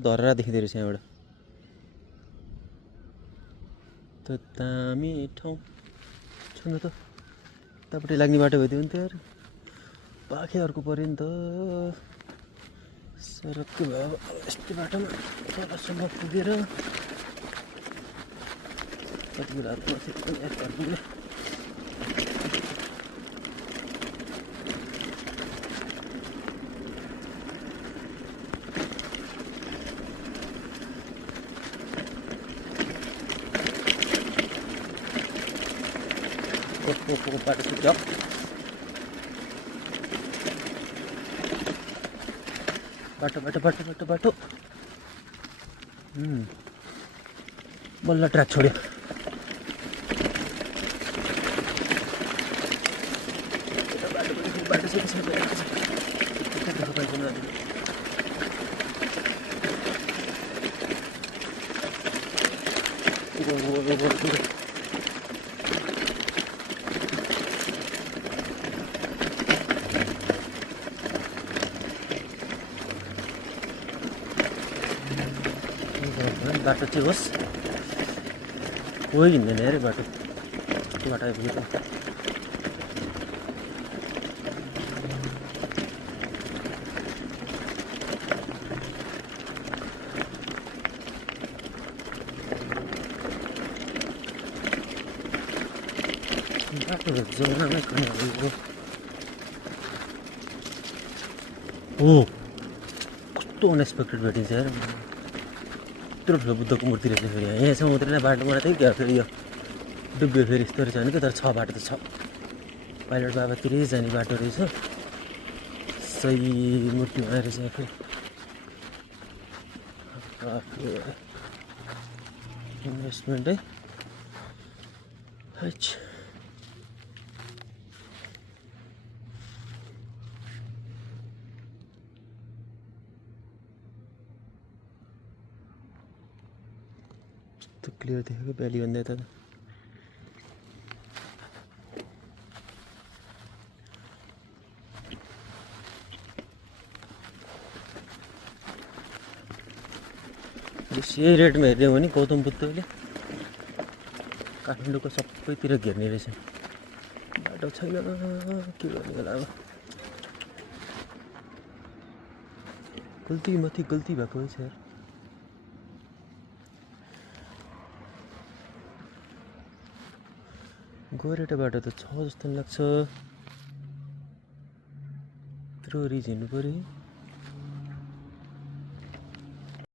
धरेर देखिँदो रहेछ यहाँबाट त दामी ठाउँ छ नि त यतापट्टि लाग्ने बाटो भइदियो नि त यार पाखे अर्को पऱ्यो नि त सरक्कै भयो अब यस्तो बाटोमा तलसम्म पुगेर कति बेला फर्किने बाटो सुक्यो बाटो बल्ल ट्र्याक छोड्यो बाटो बाटो चाहिँ होस् कोही हिँड्दैन अरे बाटो आइपुग्यो त बाटो जग्गामै खानु हो कस्तो अनएक्सपेक्टेड भेटिन्छ यार यत्रो ठुलो बुद्धको मूर्ति रहेछ फेरि यहाँसम्म उत्रेर बाटोमा त्यही क्या फेरि यो डुब्यो फेरि यस्तो रहेछ भने तर छ बाटो त छ पाइलट बाबातिरै जाने बाटो रहेछ सही मूर्ति आएर रहेछ यहाँ फेरि इन्भेस्टमेन्ट है क्लियर देखेको भ्याली भन्दा यता यही रेटमा हेरिदियो भने गौतम बुद्धले काठमाडौँको सबैतिर घेर्ने रहेछ बाटो छैन के गर्ने होला अब गल्ती माथि गल्ती भएको रहेछ यार गोरेटो बाटो त छ जस्तो लाग्छ यत्रो रिज हिँड्नु पऱ्यो